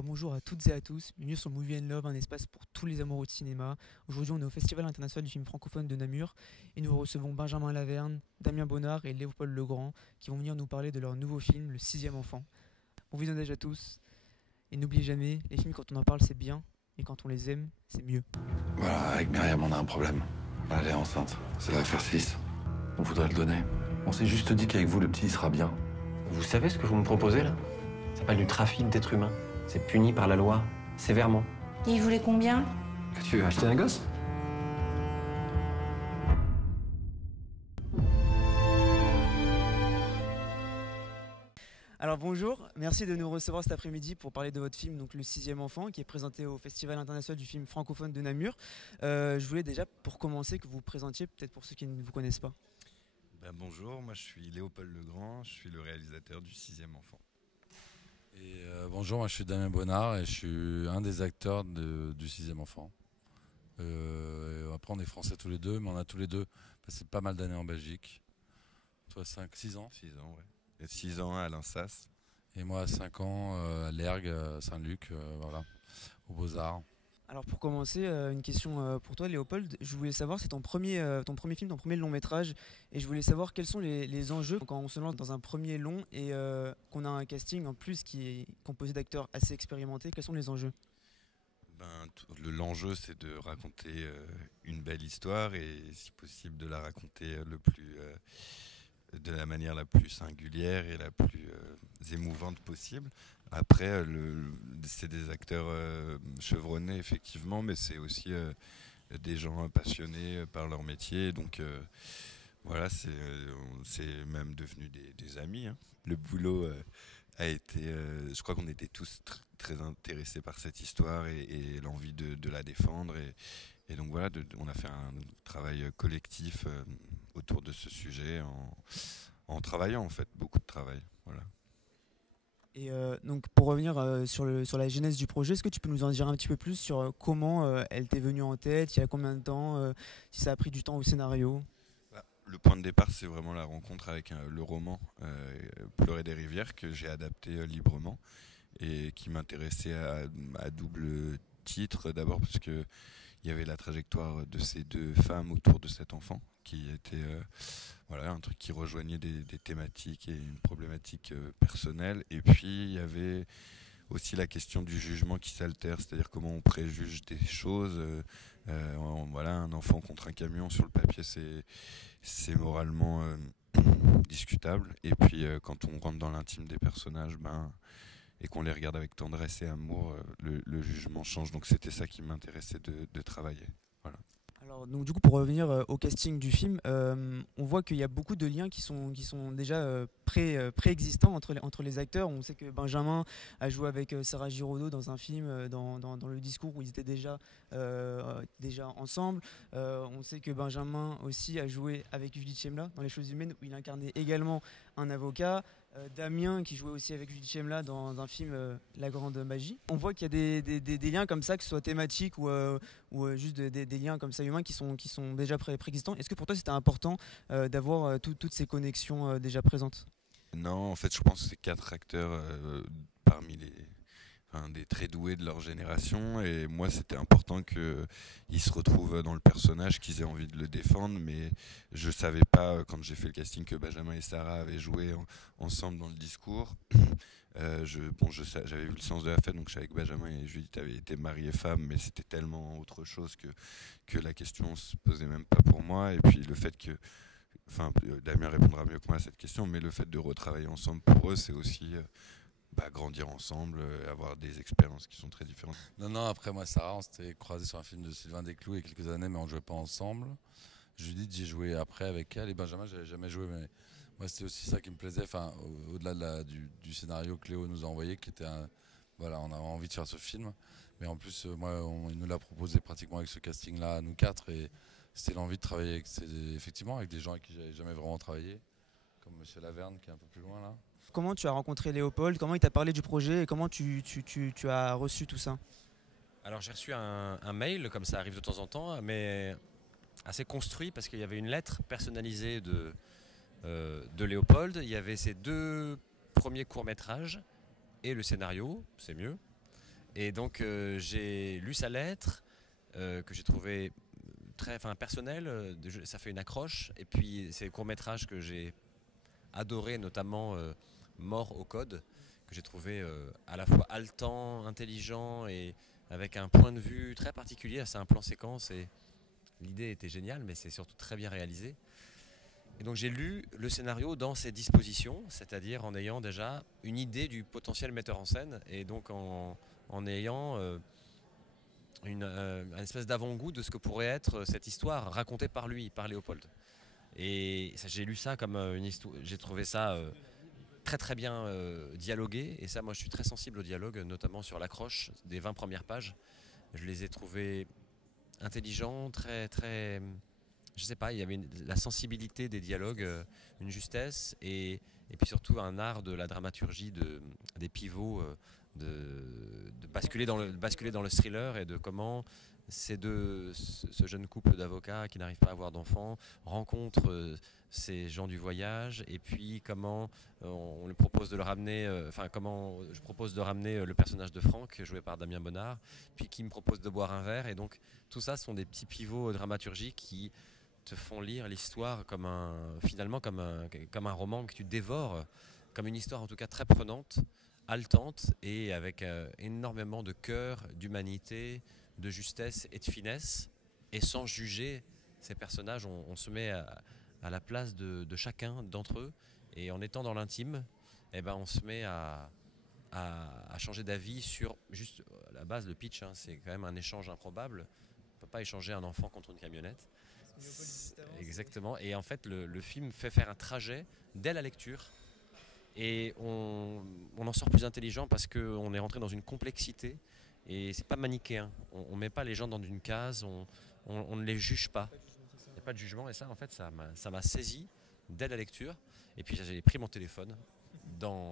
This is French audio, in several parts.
Alors bonjour à toutes et à tous, bienvenue sur Movie and Love, un espace pour tous les amoureux de cinéma. Aujourd'hui on est au Festival international du film francophone de Namur et nous recevons Benjamin Laverne, Damien Bonnard et Léopold Legrand qui vont venir nous parler de leur nouveau film, Le Sixième Enfant. Bon visionnage à tous et n'oubliez jamais, les films quand on en parle c'est bien et quand on les aime c'est mieux. Voilà, avec Myriam on a un problème. Elle est enceinte, ça va faire 6. On voudrait le donner. On s'est juste dit qu'avec vous le petit il sera bien. Vous savez ce que vous me proposez là? Ça s'appelle du trafic d'êtres humains. C'est puni par la loi, sévèrement. Et il voulait combien? Que tu veux acheter un gosse? Alors bonjour, merci de nous recevoir cet après-midi pour parler de votre film, donc Le Sixième Enfant, qui est présenté au Festival international du film francophone de Namur. Je voulais déjà, pour commencer, que vous vous présentiez, peut-être pour ceux qui ne vous connaissent pas. Bonjour, moi je suis Léopold Legrand, je suis le réalisateur du Sixième Enfant. Et bonjour, moi je suis Damien Bonnard et je suis un des acteurs du Sixième Enfant. Après on est français tous les deux, mais on a tous les deux passé pas mal d'années en Belgique. Toi 6 ans 6 ans, ouais. Et 6 ans à l'Insas. Et moi 5 ans à l'Ergue, Saint-Luc, voilà, aux Beaux-Arts. Alors pour commencer, une question pour toi Léopold. Je voulais savoir, c'est ton premier film, ton premier long métrage. Et je voulais savoir quels sont les enjeux quand on se lance dans un premier long et qu'on a un casting en plus qui est composé d'acteurs assez expérimentés. Quels sont les enjeux ? L'enjeu c'est de raconter une belle histoire et si possible de la raconter de la manière la plus singulière et la plus émouvante possible. Après, c'est des acteurs chevronnés, effectivement, mais c'est aussi des gens passionnés par leur métier. Donc voilà, c'est même devenu des amis. Hein. Le boulot a été... je crois qu'on était tous très intéressés par cette histoire et l'envie de la défendre. Et donc voilà, on a fait un travail collectif autour de ce sujet en travaillant, en fait, beaucoup de travail. Voilà. Et donc pour revenir sur la genèse du projet, est-ce que tu peux nous en dire un petit peu plus sur comment elle t'est venue en tête, il y a combien de temps, si ça a pris du temps au scénario ? Le point de départ, c'est vraiment la rencontre avec le roman Pleurer des rivières que j'ai adapté librement et qui m'intéressait à double titre. D'abord parce que il y avait la trajectoire de ces deux femmes autour de cet enfant qui était un truc qui rejoignait des thématiques et une problématique personnelle. Et puis il y avait aussi la question du jugement qui s'altère, c'est-à-dire comment on préjuge des choses. Un enfant contre un camion sur le papier, c'est moralement discutable. Et puis quand on rentre dans l'intime des personnages, et qu'on les regarde avec tendresse et amour, le jugement change. Donc c'était ça qui m'intéressait de travailler. Voilà. Alors donc du coup pour revenir au casting du film, on voit qu'il y a beaucoup de liens qui sont déjà préexistants entre les acteurs. On sait que Benjamin a joué avec Sarah Giraudot dans un film, dans le discours où ils étaient déjà ensemble. On sait que Benjamin aussi a joué avec Judith Chemla dans Les Choses Humaines où il incarnait également un avocat. Damien qui jouait aussi avec Judith Chemla dans un film La Grande Magie. On voit qu'il y a des liens comme ça, que ce soit thématiques ou juste des liens comme ça humains qui sont déjà préexistants. Est-ce que pour toi c'était important d'avoir toutes ces connexions déjà présentes ? Non, en fait je pense que c'est 4 acteurs parmi des très doués de leur génération et moi c'était important qu'ils se retrouvent dans le personnage, qu'ils aient envie de le défendre, mais je savais pas quand j'ai fait le casting que Benjamin et Sarah avaient joué ensemble dans le discours. J'avais vu Le Sens de la fête, donc je savais que Benjamin et Judith avaient été mari et femme, mais c'était tellement autre chose que la question se posait même pas pour moi. Et puis le fait que Damien répondra mieux que moi à cette question, mais le fait de retravailler ensemble pour eux, c'est aussi grandir ensemble, avoir des expériences qui sont très différentes. Non, après moi Sarah, on s'était croisés sur un film de Sylvain Desclous il y a quelques années, mais on ne jouait pas ensemble. Judith, j'ai joué après avec elle, et Benjamin, j'avais jamais joué, mais moi c'était aussi ça qui me plaisait, au-delà du scénario que Léo nous a envoyé, qui était on avait envie de faire ce film, mais en plus il nous l'a proposé pratiquement avec ce casting-là, à nous 4, et c'était l'envie de travailler effectivement avec des gens avec qui j'avais jamais vraiment travaillé, comme Monsieur Laverne qui est un peu plus loin là. Comment tu as rencontré Léopold ? Comment il t'a parlé du projet et comment tu as reçu tout ça ? Alors j'ai reçu un mail, comme ça arrive de temps en temps, mais assez construit parce qu'il y avait une lettre personnalisée de Léopold. Il y avait ses 2 premiers courts-métrages et le scénario, c'est mieux. Et donc j'ai lu sa lettre, que j'ai trouvé très personnelle, ça fait une accroche. Et puis c'est le court-métrage que j'ai adoré, notamment Mort au code, que j'ai trouvé à la fois haletant, intelligent et avec un point de vue très particulier. C'est un plan séquence et l'idée était géniale, mais c'est surtout très bien réalisé. Et donc j'ai lu le scénario dans ses dispositions, c'est-à-dire en ayant déjà une idée du potentiel metteur en scène et donc en ayant une espèce d'avant-goût de ce que pourrait être cette histoire racontée par lui, par Léopold. Et j'ai lu ça comme une histoire, j'ai trouvé ça très très bien dialogué, et ça moi je suis très sensible au dialogue, notamment sur l'accroche des 20 premières pages. Je les ai trouvés intelligents, très très... Je sais pas, il y avait la sensibilité des dialogues, une justesse, et puis surtout un art de la dramaturgie des pivots, de basculer dans le thriller, et de comment ce jeune couple d'avocats qui n'arrive pas à avoir d'enfants rencontre ces gens du voyage, et puis comment on lui propose de le ramener, comment je propose de ramener le personnage de Franck joué par Damien Bonnard, puis qui me propose de boire un verre. Et donc tout ça sont des petits pivots dramaturgiques qui te font lire l'histoire comme un roman que tu dévores, comme une histoire en tout cas très prenante, haletante, et avec énormément de cœur, d'humanité, de justesse et de finesse, et sans juger ces personnages. On se met à la place de chacun d'entre eux, et en étant dans l'intime, on se met à changer d'avis sur juste la base, le pitch, c'est quand même un échange improbable. On ne peut pas échanger un enfant contre une camionnette. Exactement. Et en fait, le film fait faire un trajet dès la lecture, et on en sort plus intelligent parce qu'on est rentré dans une complexité, et c'est pas manichéen. On met pas les gens dans une case, on ne les juge pas. Il n'y a pas de jugement, et ça, en fait, ça m'a saisi dès la lecture. Et puis j'ai pris mon téléphone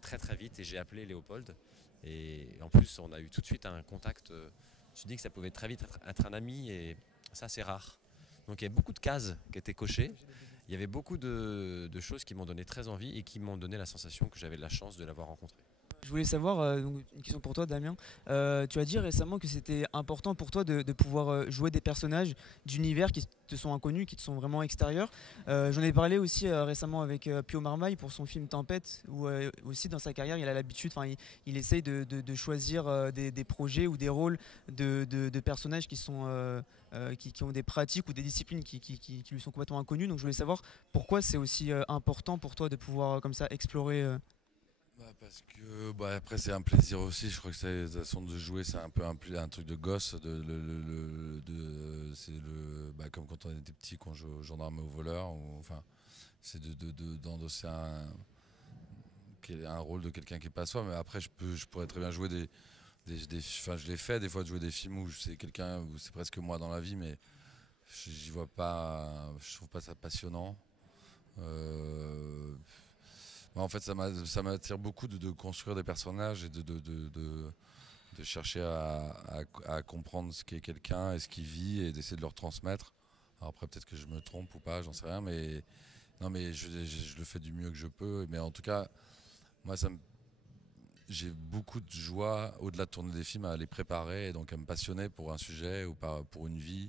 très très vite, et j'ai appelé Léopold. Et en plus, on a eu tout de suite un contact. Je me suis dit que ça pouvait très vite être un ami, et ça, c'est rare. Donc il y avait beaucoup de cases qui étaient cochées. Il y avait beaucoup de choses qui m'ont donné très envie, et qui m'ont donné la sensation que j'avais de la chance de l'avoir rencontré. Je voulais savoir, donc, une question pour toi, Damien. Tu as dit récemment que c'était important pour toi de pouvoir jouer des personnages d'univers qui te sont inconnus, qui te sont vraiment extérieurs. J'en ai parlé aussi récemment avec Pio Marmaille pour son film Tempête, où aussi dans sa carrière il a l'habitude, il essaye de choisir des projets ou des rôles de personnages qui ont des pratiques ou des disciplines qui lui sont complètement inconnues. Donc je voulais savoir pourquoi c'est aussi important pour toi de pouvoir comme ça explorer. Parce que après c'est un plaisir aussi. Je crois que la façon de jouer, c'est un peu un truc de gosse. C'est comme quand on était petit, qu'on joue au gendarme ou au voleur. C'est d'endosser un rôle de quelqu'un qui est pas soi. Mais après, je pourrais très bien jouer je l'ai fait des fois, de jouer des films où c'est quelqu'un, où c'est presque moi dans la vie, mais j'y vois pas. Je trouve pas ça passionnant. En fait, ça m'attire beaucoup de construire des personnages, et de chercher à comprendre ce qu'est quelqu'un et ce qu'il vit, et d'essayer de leur transmettre. Alors après, peut-être que je me trompe ou pas, j'en sais rien, mais je le fais du mieux que je peux. Mais en tout cas, moi, j'ai beaucoup de joie, au-delà de tourner des films, à les préparer, et donc à me passionner pour un sujet, ou pour une vie,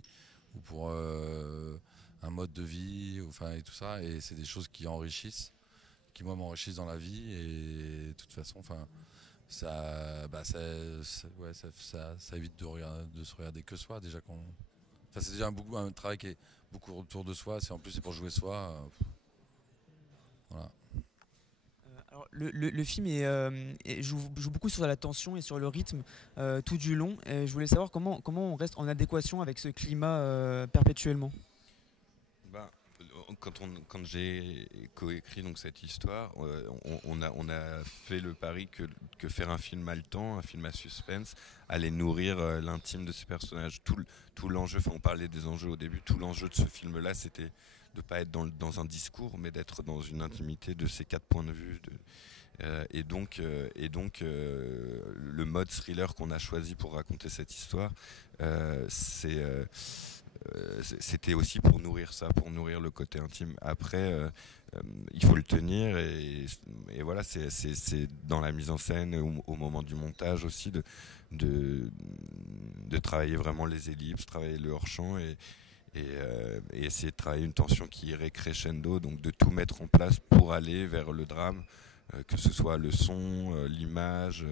ou pour un mode de vie, et tout ça. Et c'est des choses qui enrichissent, qui moi m'enrichissent dans la vie. Et de toute façon, ça évite de se regarder que soi. Déjà c'est déjà un travail qui est beaucoup autour de soi. En plus c'est pour jouer soi. Voilà. Alors, le film joue beaucoup sur la tension et sur le rythme tout du long. Et je voulais savoir comment on reste en adéquation avec ce climat perpétuellement. Quand j'ai coécrit donc cette histoire, on a fait le pari que faire un film haletant, un film à suspense, allait nourrir l'intime de ces personnages. Tout l'enjeu, on parlait des enjeux au début, tout l'enjeu de ce film-là, c'était de ne pas être dans un discours, mais d'être dans une intimité de ces 4 points de vue. Et donc, le mode thriller qu'on a choisi pour raconter cette histoire, c'était aussi pour nourrir ça, pour nourrir le côté intime. Après, il faut le tenir et voilà, c'est dans la mise en scène, au moment du montage aussi, de travailler vraiment les ellipses, travailler le hors-champ et essayer de travailler une tension qui irait crescendo, donc de tout mettre en place pour aller vers le drame, que ce soit le son, l'image,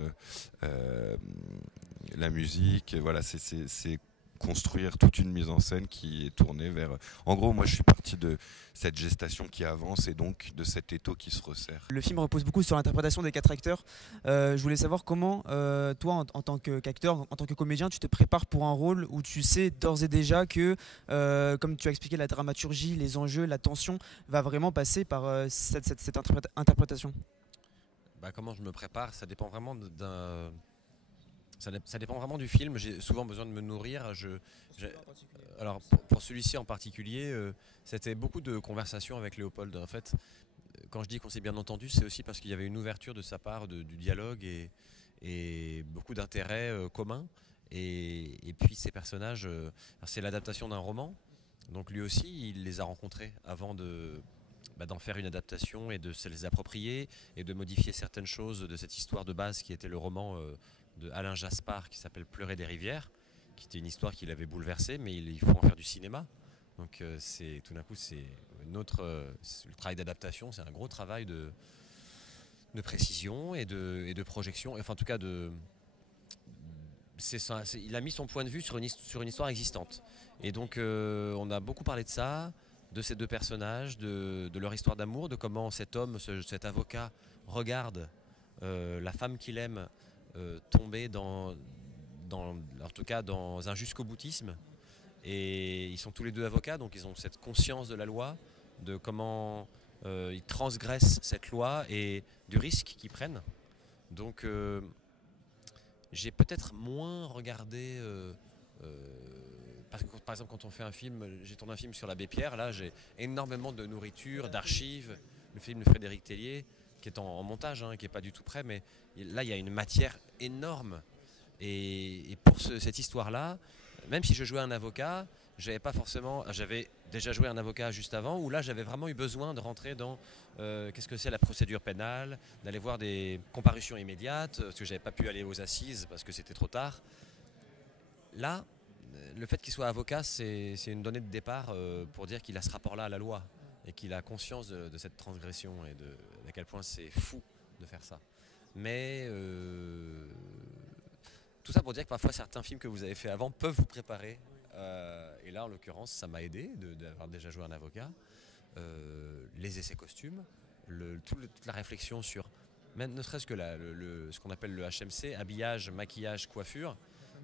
la musique, voilà, c'est construire toute une mise en scène qui est tournée vers... En gros, moi je suis parti de cette gestation qui avance et donc de cet étau qui se resserre. Le film repose beaucoup sur l'interprétation des 4 acteurs. Je voulais savoir comment, toi, en tant qu'acteur, en tant que comédien, tu te prépares pour un rôle où tu sais d'ores et déjà que, comme tu as expliqué, la dramaturgie, les enjeux, la tension va vraiment passer par cette interprétation. Comment je me prépare, ça dépend vraiment ça dépend vraiment du film. J'ai souvent besoin de me nourrir. Alors pour celui-ci en particulier, c'était beaucoup de conversations avec Léopold. En fait, quand je dis qu'on s'est bien entendu, c'est aussi parce qu'il y avait une ouverture de sa part du dialogue et beaucoup d'intérêts communs. Et puis ces personnages, c'est l'adaptation d'un roman. Donc lui aussi, il les a rencontrés avant d'en faire une adaptation et de se les approprier et de modifier certaines choses de cette histoire de base qui était le roman de Alain Jaspard qui s'appelle Pleurer des rivières, qui était une histoire qui l'avait bouleversé, mais il faut en faire du cinéma. Donc tout d'un coup, c'est le travail d'adaptation, c'est un gros travail de précision et de projection. Enfin, en tout cas, il a mis son point de vue sur une histoire existante. Et donc, on a beaucoup parlé de ça, de ces 2 personnages, de leur histoire d'amour, de comment cet homme, cet avocat, regarde la femme qu'il aime tomber en tout cas dans un jusqu'au boutisme. Et ils sont tous les 2 avocats, donc ils ont cette conscience de la loi, de comment ils transgressent cette loi et du risque qu'ils prennent. Donc j'ai peut-être moins regardé... parce que, par exemple, quand on fait un film, j'ai tourné un film sur l'abbé Pierre, là j'ai énormément de nourriture, d'archives, le film de Frédéric Tellier, qui est en montage, qui n'est pas du tout prêt, mais là il y a une matière énorme. Et pour cette histoire-là, même si je jouais un avocat, j'avais déjà joué un avocat juste avant, où là j'avais vraiment eu besoin de rentrer dans qu'est-ce que c'est la procédure pénale, d'aller voir des comparutions immédiates, parce que j'avais pas pu aller aux assises parce que c'était trop tard. Là, le fait qu'il soit avocat, c'est une donnée de départ pour dire qu'il a ce rapport-là à la loi et qu'il a conscience de cette transgression et d'à quel point c'est fou de faire ça. Mais tout ça pour dire que parfois certains films que vous avez fait avant peuvent vous préparer. Et là, en l'occurrence, ça m'a aidé d'avoir déjà joué un avocat. Les essais costumes, toute la réflexion sur, même ne serait-ce que ce qu'on appelle le HMC, habillage, maquillage, coiffure.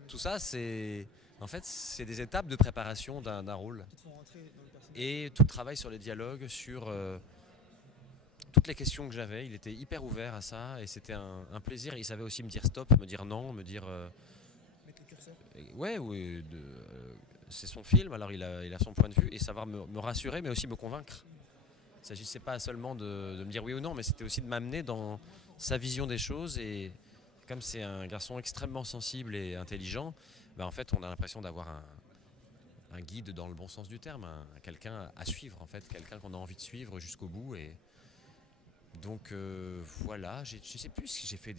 Tout ça, c'est des étapes de préparation d'un rôle. Et tout le travail sur les dialogues, sur toutes les questions que j'avais. Il était hyper ouvert à ça et c'était un plaisir. Il savait aussi me dire stop, me dire non, me dire... Mettre le curseur. Ouais, oui, c'est son film, alors il a son point de vue et savoir me rassurer mais aussi me convaincre. Il ne s'agissait pas seulement de me dire oui ou non, mais c'était aussi de m'amener dans sa vision des choses. Et comme c'est un garçon extrêmement sensible et intelligent, en fait on a l'impression d'avoir un guide dans le bon sens du terme, quelqu'un à suivre, en fait, quelqu'un qu'on a envie de suivre jusqu'au bout. Et donc voilà, je ne sais plus si j'ai fait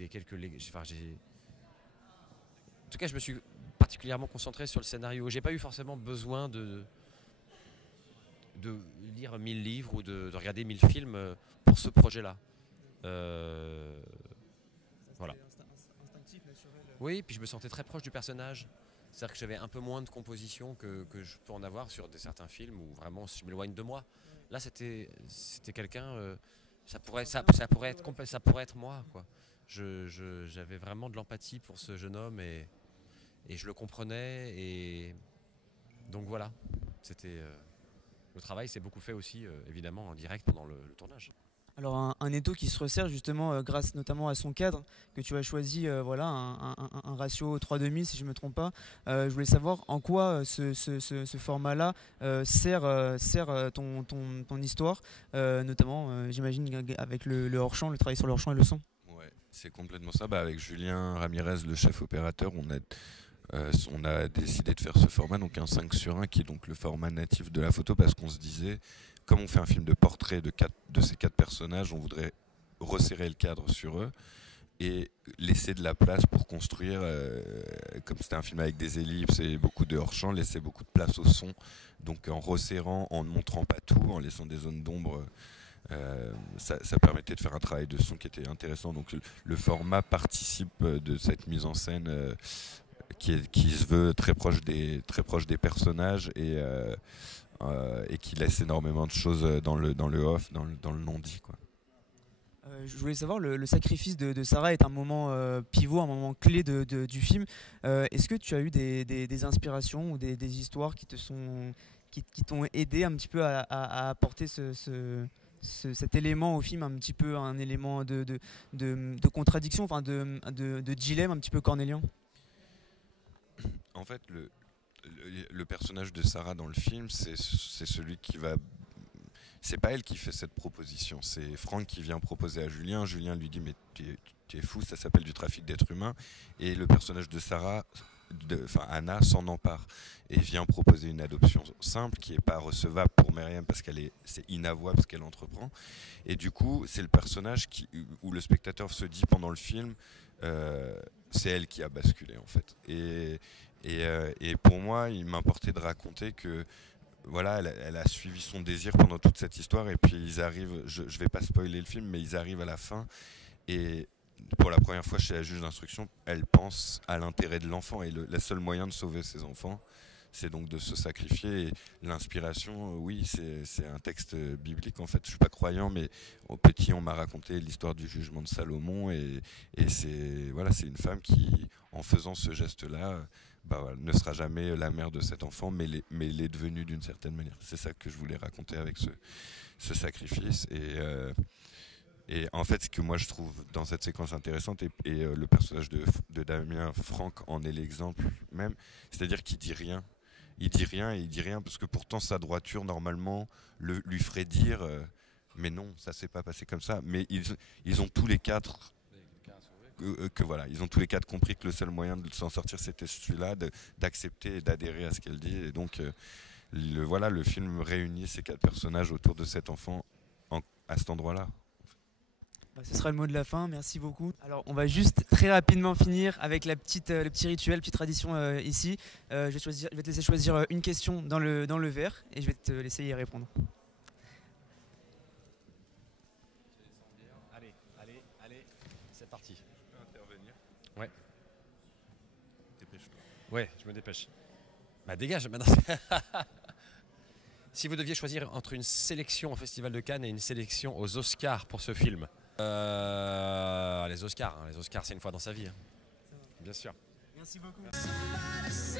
en tout cas, je me suis particulièrement concentré sur le scénario. J'ai pas eu forcément besoin de lire 1000 livres ou de regarder 1000 films pour ce projet-là. Voilà. Instinctif, naturel. Oui, puis je me sentais très proche du personnage. C'est-à-dire que j'avais un peu moins de composition que je peux en avoir sur certains films où vraiment je m'éloigne de moi. Là, c'était quelqu'un... ça pourrait être moi, quoi. J'avais vraiment de l'empathie pour ce jeune homme et je le comprenais. Et donc voilà, le travail s'est beaucoup fait aussi, évidemment, en direct pendant le tournage. Alors un étau qui se resserre justement grâce notamment à son cadre que tu as choisi, voilà, un ratio 3:2 si je ne me trompe pas. Je voulais savoir en quoi ce format-là sert ton histoire, notamment j'imagine avec le hors-champ, le travail sur le hors-champ et le son. Ouais, c'est complètement ça. Avec Julien Ramirez, le chef opérateur, On a décidé de faire ce format, donc un 5:1, qui est donc le format natif de la photo, parce qu'on se disait, comme on fait un film de portrait de ces 4 personnages, on voudrait resserrer le cadre sur eux et laisser de la place pour construire, comme c'était un film avec des ellipses et beaucoup de hors-champ, laisser beaucoup de place au son, donc en resserrant, en ne montrant pas tout, en laissant des zones d'ombre. Ça permettait de faire un travail de son qui était intéressant. Donc le format participe de cette mise en scène qui se veut très proche des personnages et qui laisse énormément de choses dans le off, dans le non-dit, quoi. Je voulais savoir, le sacrifice de Sarah est un moment pivot, un moment clé du film. Est-ce que tu as eu des inspirations ou des histoires qui t'ont aidé un petit peu à apporter cet élément au film, un petit peu un élément de contradiction, enfin de dilemme un petit peu cornélien? En fait, le personnage de Sarah dans le film, c'est celui qui va... C'est pas elle qui fait cette proposition, c'est Franck qui vient proposer à Julien. Julien lui dit mais tu es fou, ça s'appelle du trafic d'êtres humains. Et le personnage de Sarah, Anna, s'en empare et vient proposer une adoption simple qui n'est pas recevable pour Myriam parce c'est inavouable ce qu'elle entreprend. Et du coup, c'est le personnage où le spectateur se dit pendant le film, c'est elle qui a basculé en fait. Et pour moi, il m'importait de raconter que voilà, elle a suivi son désir pendant toute cette histoire, et puis ils arrivent, je vais pas spoiler le film, mais ils arrivent à la fin, et pour la première fois chez la juge d'instruction, elle pense à l'intérêt de l'enfant, et le seul moyen de sauver ses enfants, c'est donc de se sacrifier. Et l'inspiration, oui, c'est un texte biblique en fait. Je suis pas croyant, mais au petit, on m'a raconté l'histoire du jugement de Salomon, et c'est une femme qui, en faisant ce geste-là, ne sera jamais la mère de cet enfant, mais l'est devenue d'une certaine manière. C'est ça que je voulais raconter avec ce sacrifice. Et en fait, ce que moi je trouve dans cette séquence intéressante, et le personnage de Damien, Franck, en est l'exemple même, c'est-à-dire qu'il dit rien. Il dit rien parce que pourtant sa droiture normalement lui ferait dire mais non, ça s'est pas passé comme ça. Mais ils ont tous les 4 ils ont tous les 4 compris que le seul moyen de s'en sortir c'était celui-là, d'accepter et d'adhérer à ce qu'elle dit. Et donc le film réunit ces 4 personnages autour de cet enfant à cet endroit-là. Ce sera le mot de la fin, merci beaucoup. Alors on va juste très rapidement finir avec le petit rituel, petite tradition ici. Je vais te laisser choisir une question dans le verre et je vais te laisser y répondre. Allez, c'est parti. Tu peux intervenir ? Ouais. Dépêche-toi. Ouais, je me dépêche. Dégage maintenant. Si vous deviez choisir entre une sélection au Festival de Cannes et une sélection aux Oscars pour ce film, les Oscars, c'est une fois dans sa vie. Bien sûr. Merci beaucoup. Merci.